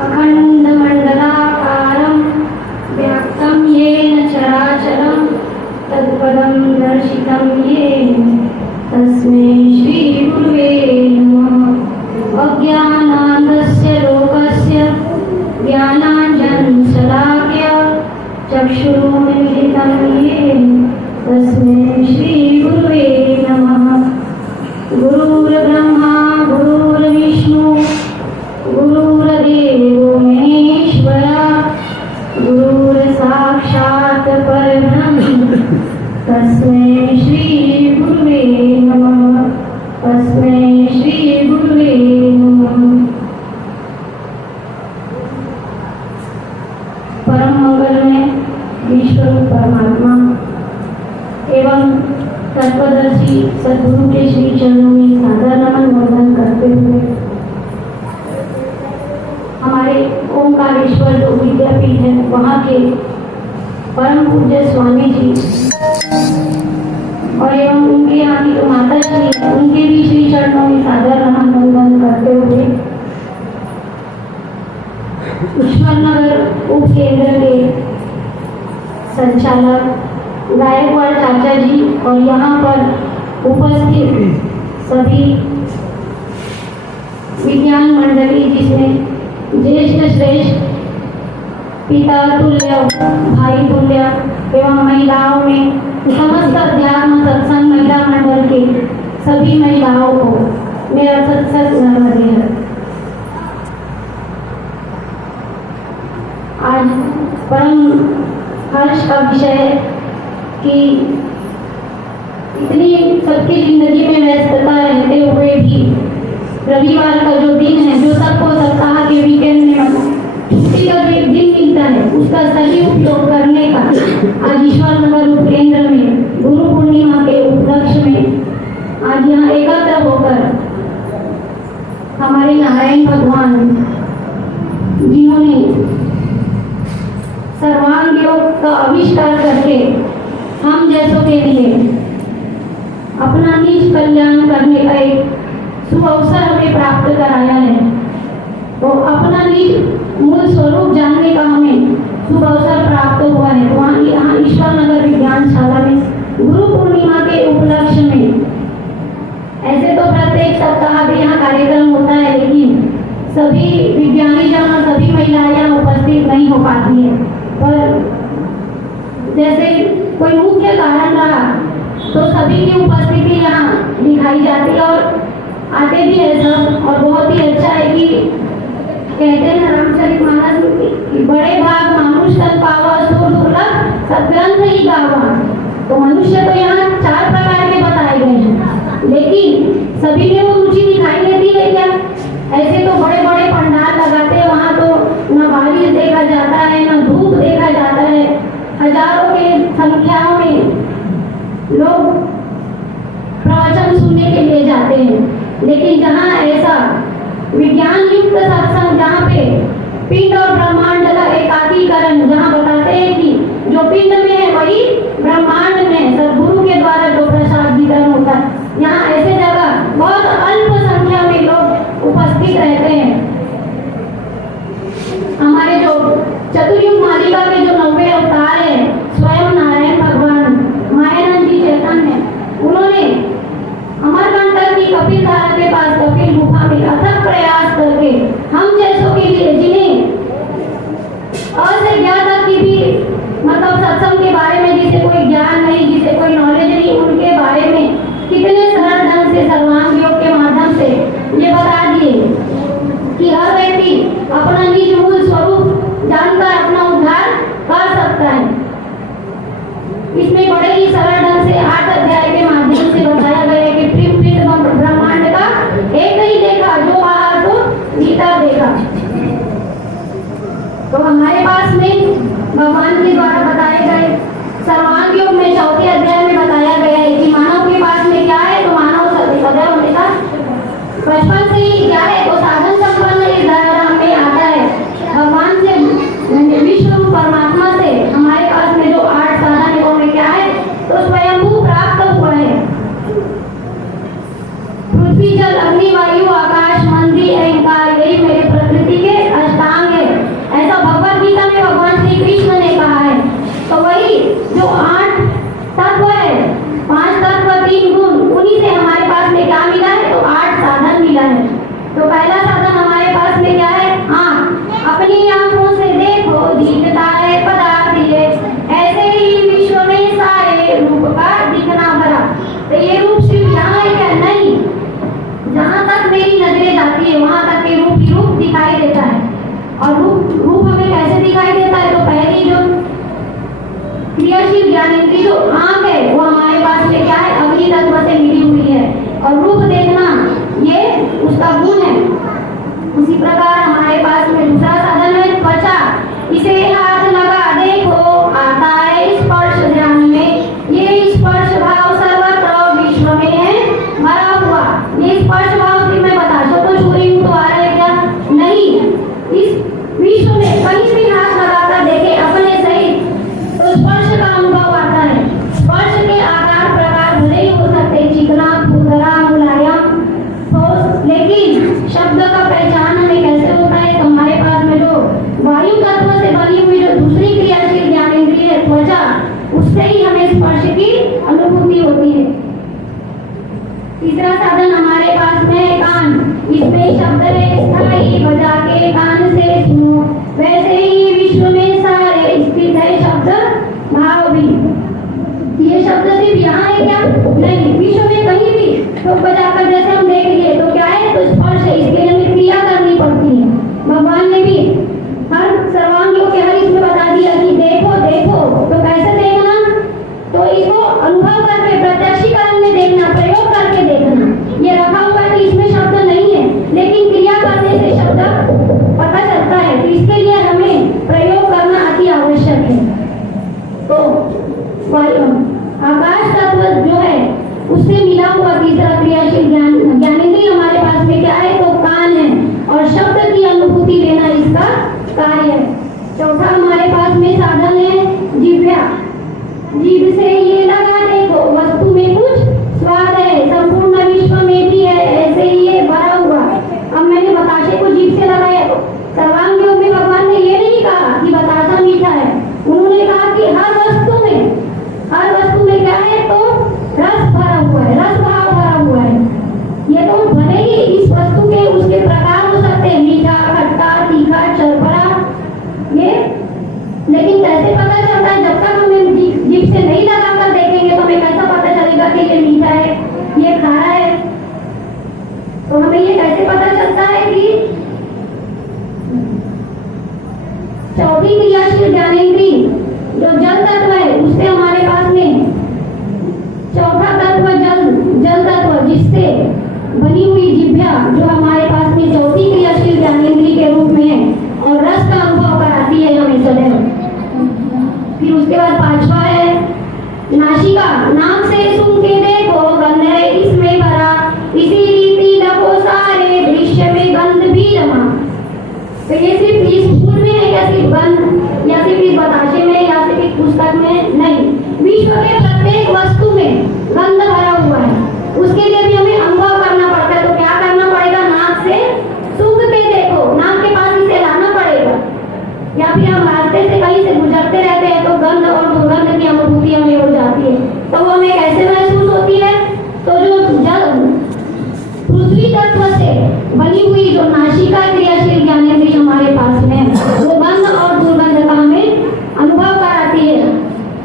अखण्डमण्डलाकारं व्याप्तं येन चराचरं तत्पदं दर्शितं येन तस्मै श्रीगुरुवे नमः। अज्ञानान्धस्य लोकस्य ज्ञानाञ्जनशलाकया चक्षुरुन्मीलितं येन तस्मै श्रीगुरुवे नमः। गुरुर्ब्रह्मा गुरुर्विष्णु गुरुर्देवो महेश्वरा गुरुर्साक्षात् परब्रह्म तस्मै श्रीगुरुवे नमः। तस्मै श्रीगुरुवे नमः। परम मंगल में ईश्वर परमात्मा एवं तत्वदर्शी सद्गुरु के श्री चरणों में सादर नमन वंदन करते हुए हमारे ओंकारेश्वर जो विद्यापीठ है वहाँ के परम पूज्य स्वामी जी और एवं उनके यहाँ की जो माता जी है उनके भी श्री चरणों में सादर नमन वंदन करते हुए ईश्वरनगर उप केंद्र के संचालक गायकवाड़ चाचा जी और यहाँ पर उपस्थित सभी विज्ञान मंडली जिसमें ज्येष्ठ श्रेष्ठ पिता तुल्य भाई तुल्य एवं महिलाओं में समस्त अध्यात्म सत्संग महिला मंडल के सभी महिलाओं को मेरा सत्संग नमन है। आज परम हर्ष का विषय है कि इतनी सबकी जिंदगी में व्यस्तता रहते हुए भी रविवार का जो दिन है जो सबको सप्ताह के वीकेंड में छुट्टी का जो एक दिन मिलता है उसका सही उपयोग करने का आज ईश्वरनगर उपकेंद्र में गुरु पूर्णिमा के उपलक्ष्य में आज यहाँ एकत्र होकर हमारे नारायण भगवान जिन्होंने सर्वांग योग का आविष्कार करके हम जैसों के लिए अपना निज कल्याण करने का एक शुभ अवसर हमें प्राप्त कराया है, तो अपना निज मूल स्वरूप जानने का हमें शुभ अवसर प्राप्त हुआ है। वहाँ यहाँ ईश्वरनगर विज्ञानशाला में गुरु पूर्णिमा के उपलक्ष्य में ऐसे तो प्रत्येक सप्ताह भी यहाँ कार्यक्रम होता है, लेकिन सभी विज्ञानी जन और सभी महिलाएं यहाँ उपस्थित नहीं हो पाती है। पर जैसे कोई मुख्य कारण रहा तो सभी की उपस्थिति यहाँ दिखाई जाती है और आते भी है सब। और बहुत ही अच्छा है कि कहते हैं रामचरितमानस में कि बड़े भाग मानुष तन पावा सो दुर्लभ सद्ग्रंथ ही गावा। तो मनुष्य तो यहाँ 4 प्रकार के बताए गए हैं, लेकिन सभी में वो रुचि दिखाई देती है क्या? ऐसे तो बड़े बड़े पंडाल लगाते हैं, वहाँ तो न बारिश देखा जाता है न धूप देखा जाता है, हजारों के संख्याओं में लोग प्रवचन सुनने के लिए जाते हैं। लेकिन जहाँ ऐसा विज्ञान युक्त सत्संग जहाँ पे पिंड और ब्रह्मांड का एकाकीकरण, जहाँ बताते हैं कि जो पिंड में है वही ब्रह्मांड में सद्गुरु के द्वारा जो प्रसाद वितरण होता है, यहाँ ऐसे जगह बहुत अल्प संख्या में लोग उपस्थित रहते हैं। हमारे जो चतुर्युग मालिका के जो 90 अवतार है स्वयं नारायण भगवान मायानंद जी चैतन्य, उन्होंने अमरकंटक की कपिल धारा के पास कपिल गुफा में अथक प्रयास करके हम जैसों के लिए जिन्हें अज्ञाता की भी मतलब सत्संग के बारे में जिसे कोई ज्ञान नहीं, जिसे कोई नॉलेज नहीं, उनके बारे में कितने सरल ढंग से सर्वांग योग के माध्यम से ये बता दिए कि हर व्यक्ति अपना निज मूल स्वरूप जानकर अपना उद्धार कर सकता है। इसमें बड़े ही सरल ढंग से 8 अध्याय के माध्यम से बताया गया है कि पिंड ब्रह्मांड का एक ही देखा जो बाहर को भीतर देखा। तो हमारे पास में भगवान के द्वारा बताए गए सर्वांग योग में 4थे अध्याय में बताया गया है कि मानव के पास में क्या है, तो मानव सदैव हमेशा बचपन से ही क्या है तो साधन संपन्न इस धारा में आता है। भगवान से विश्व परमात्मा से हमारे पास में जो 8 साधन है उनमें क्या है तो स्वयंभू प्राप्त हुआ है। पृथ्वी जल अग्नि वायु आकाश मंदी अहंकार, यही मेरे प्रकृति के अष्टांग रूप हमें कैसे दिखाई देता है? तो पहली जो क्रियाशील ज्ञानेंद्रिय जो आंख है वो हमारे पास में क्या है? अग्नि तत्व से मिली हुई है और रूप देखना ये उसका गुण है। उसी प्रकार हमारे पास में दूसरा साधन है त्वचा। इसे हाथ लगा देखो, आता है स्पर्श ध्यान में। ये स्पर्श भाव सर्वत्र विश्व में है भरा हुआ। ये स्पर्श भाव भी मैं बता सकूं छू रही हूं तो आ रहा है क्या? नहीं। इस विश्व में कहीं भी हाथ लगाकर देखे अपने सहित तो स्पर्श का अनुभव आता है। स्पर्श के आकार प्रकार भले ही हो सकते, चिकना, खुरदरा, मुलायम, ठोस, लेकिन शब्द का पहचान हमें कैसे होता है? तो हमारे पास में जो वायु तत्व से बनी हुई जो दूसरी क्रियाशील ज्ञानेंद्रिय है त्वचा, उससे ही हमें स्पर्श की अनुभूति होती है। तीसरा साधन हमारे पास में है कान। इसमें शब्द है स्थायी, बजा के कान से सुनो। वैसे ही विश्व में सारे स्थित है शब्द भाव भी। ये शब्द सिर्फ यहाँ है क्या? नहीं, विश्व में कहीं भी ठोक बजाकर जैसे हम देख लिए तो क्या है? तो स्पर्श है। इसके लिए हमें क्रिया करनी पड़ती है। भगवान ने भी हर सर्वांगियों के हर इसमें बता दिया कि देखो देखो। तो कैसे देखना? तो इसको अनुभव करके प्रत्यक्षीकरण में देखना, प्रयोग करके देखना। ये रखा हुआ है कि इसमें शब्द नहीं है, लेकिन क्रिया करने से शब्द पता चलता है। तो इसके लिए हमें प्रयोग करना अति आवश्यक है। तो आकाश तत्व जो है उससे मिला हुआ तीसरा क्रियाशील ज्ञानेंद्रिय हमारे पास में क्या है? तो कान है और शब्द की अनुभूति लेना इसका कार्य है। चौथा हमारे पास में साधन है जिह्वा। जीभ से ये लगा देखो, वस्तु में कुछ स्वाद है, संपूर्ण विश्व में भी है, ऐसे ही ये भरा हुआ। अब मैंने बताशे को जीभ से लगाया तो सर्वांगियों में भगवान ने ये नहीं कहा कि बताशा मीठा है। उन्होंने कहा कि हर वस्तु में क्या है? तो रस भरा हुआ है, रस भाव भरा हुआ है। ये तो भले ही इस वस्तु के उसके प्रकार हो सकते हैं, मीठा, खट्टा, तीखा, चरपरा, ये, लेकिन कैसे पता चलता है? जब तक हमें जीभ से नहीं लगाकर देखेंगे तो हमें कैसा पता चलेगा कि ये मीठा है, ये खारा है? तो हमें ये कैसे पता चलता है कि चौथी क्रियाशील ज्ञानेंद्रिय जो जल तत्व है उससे हमारे पास में चौथा तत्व जल तत्व जिससे बनी हुई जिह्वा जो हमारे पास में चौथी क्रियाशील ज्ञानेंद्रिय के रूप में है और रस का अनुभव कराती है हमें सदैव। फिर उसके बाद पांचवा है नासिका। नाक से सूंघ के देखो, गंध है इसमें भरा, इसी रीति लगो सारे दृश्य में गंध भी रमा। तो ये सिर्फ इस फूल में है क्या? सिर्फ गंध या सिर्फ इस बताशे में या सिर्फ इस पुस्तक में? नहीं, विश्व के प्रत्येक वस्तु में गंध भरा हुआ है। उसके लिए भी हमें अनुभव करना पड़ता है। तो क्या करना पड़ेगा? नाक से सूंघ के देखो, नाक के पास इसे लाना पड़ेगा। या फिर हम रास्ते से कहीं से गुजरते रहते हैं तो गंध और दुर्गंध की अनुभूति हमें हो जाती है। तो वो हमें कैसे महसूस होती है? तो जो जल पृथ्वी तत्व से बनी हुई जो नासिका क्रियाशील ज्ञानेंद्रिय हमारे पास में वो गंध और दुर्गंध का हमें अनुभव कराती है।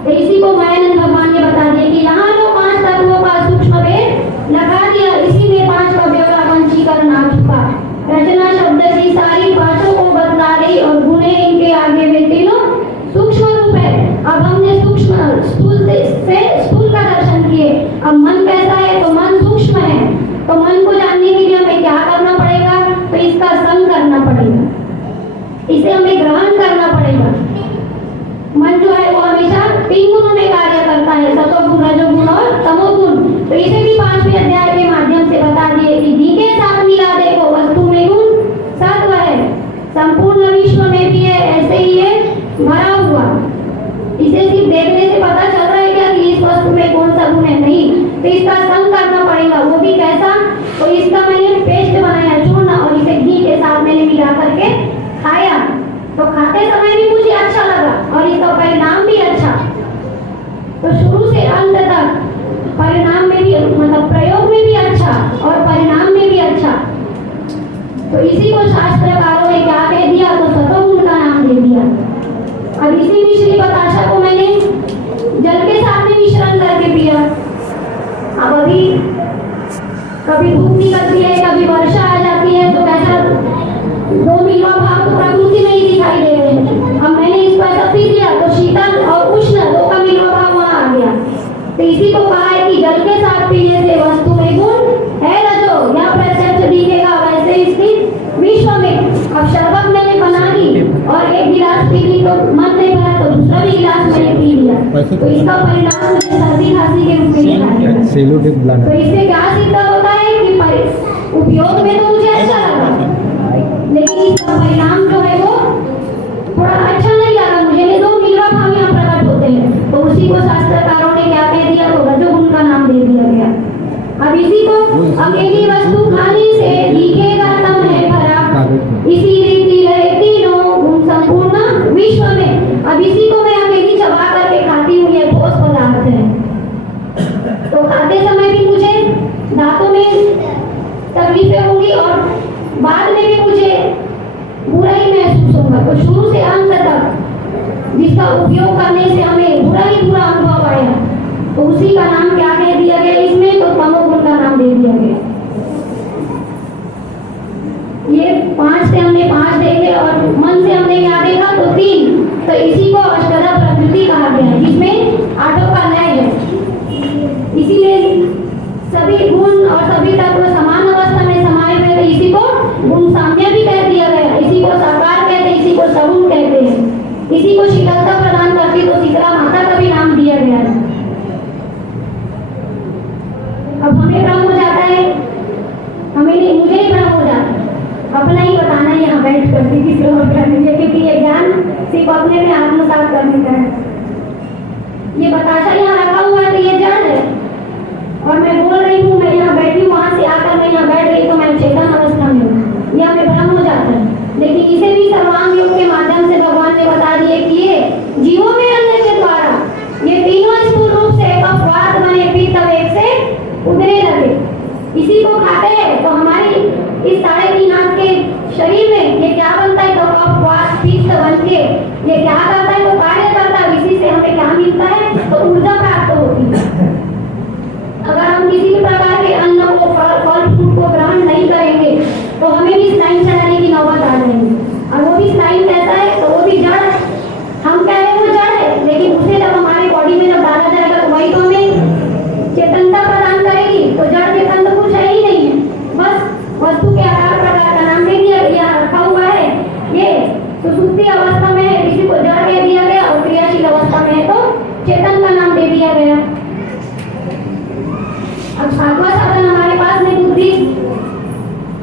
तो इसी को मायानंद भगवान ने बता दिया कि यहाँ जो 5 तत्वों का सूक्ष्म भेद लगा दिया, इसी में 5 का व्यवहारंशीकरण आ चुका। रचना शब्द की सारी बातों को बतला गई और गुणे इनके आगे वे तीनों सूक्ष्म रूप है। अब हमने सूक्ष्म स्थूल से स्थूल का दर्शन किए। अब मन कैसा है? तो मन सूक्ष्म है। तो मन को जानने के लिए हमें क्या करना पड़ेगा? तो इसका संग करना पड़ेगा, इसे हमें ग्रहण करना पड़ेगा। मन जो है वो हमेशा 3 गुणों में कार्य करता है, सत्वगुण, रजोगुण और तमोगुण। तो इसे भी 5वें अध्याय के माध्यम से बता दिए कि धी के साथ मिला देखो, वस्तु में गुण सत्व है, संपूर्ण विश्व में भी है, ऐसे ही है भरा हुआ। इसे सिर्फ देखने से पता चल रहा है क्या कि इस वस्तु में कौन सा गुण है? नहीं, तो इसका संग करना पड़ेगा। वो भी कैसा? तो इसका मैंने पेस्ट बनाया चूर्ण और इसे घी के साथ मैंने मिला करके खाया। तो खाते समय भी मुझे अच्छा लगा और इसका परिणाम भी अच्छा। तो शुरू से अंत तक परिणाम में भी, मतलब प्रयोग में भी अच्छा और परिणाम में भी अच्छा। तो इसी को शास्त्रकारों ने क्या कह दिया? तो सत्वगुण का नाम दे दिया। अब इसी मिश्री बताशा को मैंने जल के साथ में मिश्रण करके पिया। अब अभी कभी धूप निकलती है, कभी वर्षा आ जाती है, तो कैसा 2 मिलवा भाव तो प्रकृति में ही दिखाई इसी को कहा है कि जल के साथ पीने से वस्तु में गुण है न जो या प्रत्यक्ष दिखेगा वैसे स्थित विश्व में। अब शरबत मैंने बना ली और एक गिलास पी ली तो मन नहीं भरा तो दूसरा भी गिलास मैंने पी लिया, तो इसका परिणाम मुझे सर्दी खांसी के रूप में दिखाई। तो इससे क्या सिद्ध होता है कि उपयोग में तो मुझे अच्छा लगा, लेकिन इसका परिणाम जो है वो थोड़ा अच्छा नहीं लगा मुझे। ये दो मिलवा भाव यहाँ प्रकट होते हैं, तो उसी को शास्त्रकारों ने क्या कह दिया, तो रजोगुण का नाम दे दिया गया। अब इसी को अकेली वस्तु खाने से दिखेगा तम है भरा, इसी रीति रहे तीनों गुण संपूर्ण विश्व में। अब इसी को मैं अकेली चबा करके खाती हूँ, ये ठोस पदार्थ है, तो खाते समय भी मुझे दांतों में तकलीफें होंगी और बाद में भी मुझे बुरा ही महसूस होगा। तो शुरू से अंत तक जिसका उपयोग करने से हमें बुरा ही बुरा अनुभव आया, तो उसी का नाम क्या कह दिया गया इसमें, तो तमोगुण का नाम दे दिया गया। ये 5 से हमने 5 देखे और मन से हमने क्या देखा, तो 3। तो इसी को अष्टधा प्रकृति कहा गया है, जिसमें 8 का लय है। इसीलिए सभी गुण और सभी तत्व समान अवस्था में समाये हुए, तो इसी को गुण साम्य भी कह दिया गया। इसी को साकार कहते हैं, इसी को सगुण कहते हैं। इसी को शीतलता प्रदान करती तो शीतला माता का भी नाम दिया गया है। अब हमें भ्रम हो जाता है, हमें नहीं, मुझे ही भ्रम हो जाता है, अपना ही बताना है यहाँ बैठ कर किसी और करने, क्योंकि ये ज्ञान सिर्फ अपने में आत्मसात करने का है। ये बताशा यहाँ रखा हुआ है तो ये जड़ है, और मैं बोल रही हूँ, मैं यहाँ बैठी हूँ, वहाँ से आकर मैं यहाँ बैठ गई तो मैं चेतन अवस्था में हूँ, यह हमें भ्रम हो जाता है। लेकिन इसे भी सर्वांग योग के माध्यम से भगवान ने बता दिए कि ये जीवों में अंदर के द्वारा ये तीनों स्थूल रूप से अपवाद बने पित्त वेग से उतरे लगे। इसी को खाते हैं तो हमारी इस 3.5 हाथ के शरीर में ये क्या बनता है, तो अपवाद पित्त बन के ये क्या करता है, तो कार्य करता है। इसी से हमें क्या मिलता है, तो ऊर्जा प्राप्त होती है। अगर हम किसी भी प्रकार के अन्न को फल फ्रूट को ग्रहण नहीं करेंगे तो हमें भी स्नायु चलाने की नौबत आ जाएगी, और वो भी स्नायु कैसा है, तो वो भी जड़ है। हम कह रहे हैं वो जड़ है, लेकिन उसे जब हमारे बॉडी में जब डाला जाएगा तो वही तो हमें चेतनता प्रदान करेगी। तो जड़ चेतन तो कुछ है ही नहीं है, बस वस्तु के आकार प्रकार का नाम दे दिया गया, रखा हुआ है। ये सुसुप्ति अवस्था में है, किसी को जड़ कह दिया गया, और क्रियाशील अवस्था में है तो चेतन का नाम दे दिया गया। अब 7वां साधन हमारे पास में बुद्धि,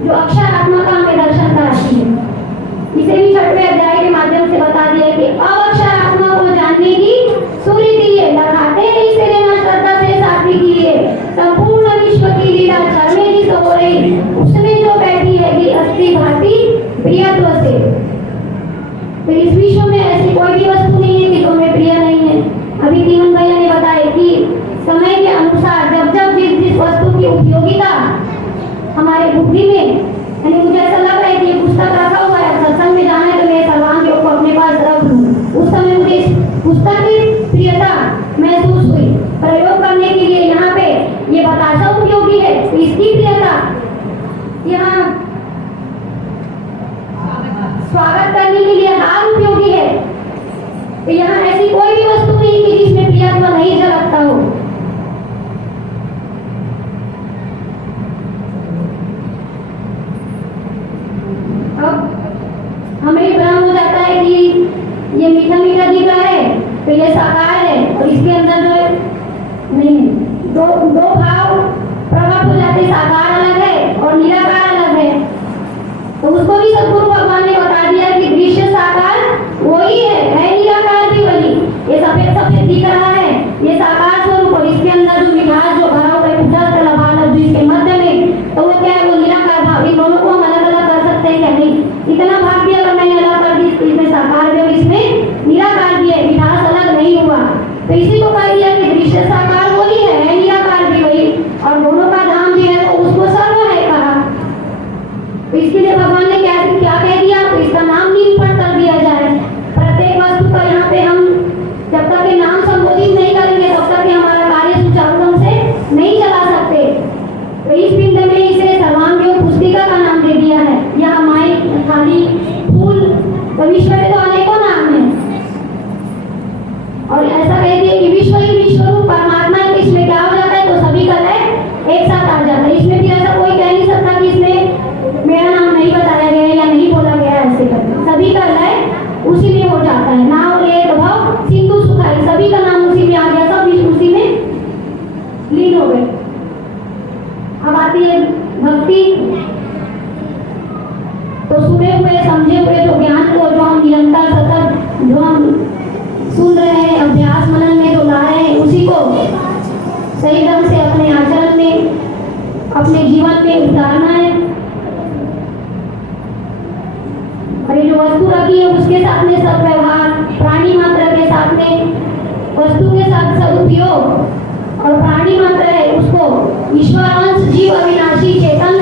जो अक्षर आत्मा का हमें दर्शन कराती है। इसे भी 6वें अध्याय के माध्यम से बता दिया कि अक्षर आत्मा को जानने की सुरीति है, लगाते हैं इसे लेना श्रद्धा से सात्विक लिए, संपूर्ण विश्व की लीला चरमे ही तो हो रही, उसमें जो बैठी है कि अस्थि भांति प्रियत्व से। तो इस विश्व में ऐसी कोई भी वस्तु नहीं है कि तुम्हें प्रिय नहीं है। अभी तीन भैया ने बताया कि समय के अनुसार जब जब जिस वस्तु की उपयोगिता हमारे बुद्धि में, यानी मुझे ऐसा लग रहा है कि ये पुस्तक रखा हुआ है, सत्संग में जाना है तो मैं सर्वांग योग को अपने पास रख लूं, उस समय मुझे इस पुस्तक की प्रियता महसूस हुई। प्रयोग करने के लिए यहाँ पे ये बताशा उपयोगी है, तो इसकी प्रियता यहाँ स्वागत करने के लिए हार उपयोगी है। तो यहाँ ऐसी कोई भी वस्तु नहीं कि जिसमें प्रियत्व नहीं झलकता हो। हमें भ्रम हो जाता है कि ये मीठा मीठा दिख रहा है तो ये साकार है, और इसके अंदर जो नहीं दो भाव प्रकट हो जाते, साकार अलग है और निराकार अलग है। तो उसको भी सद्गुरु भगवान ने बता दिया कि दृश्य साकार वही है निराकार भी वही। ये सफेद सफेद दिख रहा है, ये साकार स्वरूप, और इसके अंदर जो मिठास जो भरा हुआ है जो इसके मध्य में, तो वो क्या है, वो निराकार भाव। इन दोनों को हम अलग अलग कर सकते हैं क्या? नहीं। इतना भाग भी अगर मैंने अलग कर दी, इसमें साकार भी और इसमें निराकार भी है, मिठास अलग नहीं हुआ। तो इसी को कह दिया कि दृश्य साकार वही है निराकार भी वही, और दोनों का धाम भी है तो उसको सर्व है कहा। तो इसके लिए भगवान ने क्या कह दिया, तो इसका नाम निरूपण कर दिया जाए। प्रत्येक वस्तु का यहाँ पे हम जब तक ये नाम संबोधित नहीं करेंगे तब तक हमारा कार्य सुचारू ढंग से नहीं चला सकते। तो इस पिंड में इसे सर्वांग योग पुस्तिका का नाम दे दिया है। यह माई खाली फूल, तो विश्व में तो अनेकों नाम है, और ऐसा कह दिया कि विश्व ही विश्व रूप परमात्मा है। इसमें क्या उसी में हो जाता है। नाव ले भव सिंधु सुखाई, सभी का नाम उसी में आ गया, सब उसी में लीन हो गए। अब आती है भक्ति। तो सुने हुए समझे हुए जो ज्ञान को जो हम निरंतर सतत जो हम सुन रहे हैं, अभ्यास मनन में जो ला रहे हैं, उसी को सही ढंग से अपने आचरण में, अपने जीवन में उतारना है। और ये जो वस्तु रखी है उसके साथ में सदव्यवहार, प्राणी मात्र के साथ में वस्तु के साथ सदुपयोग, और प्राणी मात्र है उसको ईश्वर अंश जीव अविनाशी चेतन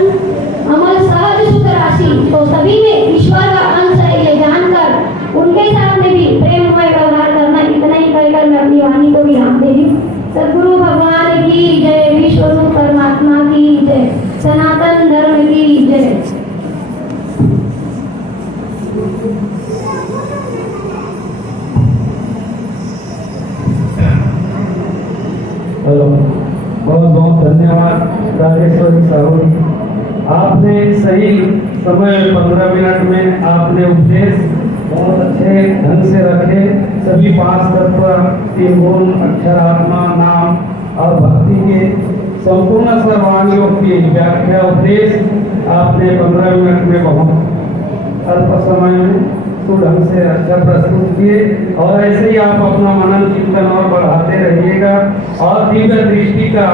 अमल सहज सुख राशि, तो सभी में ईश्वर का अंश है ये जानकर उनके साथ में भी प्रेममय व्यवहार करना। इतना ही कहकर मैं अपनी वाणी को विराम दे रही हूँ। सद्गुरु भगवान की जय, विश्व रूप परमात्मा की जय, सनातन धर्म की जय। हेलो, बहुत बहुत धन्यवाद राजेश्वरी साहू जी। आपने सही समय 15 मिनट में आपने उपदेश बहुत अच्छे ढंग से रखे। सभी 5 तत्व, 3 गुण, अक्षर, आत्मा, नाम और भक्ति के संपूर्ण सर्वांगियों की व्याख्या उपदेश आपने 15 मिनट में बहुत अल्प समय में ढंग से अच्छा प्रस्तुत किए। और ऐसे ही आप अपना मनन चिंतन और बढ़ाते रहिएगा और दिव्य दृष्टि का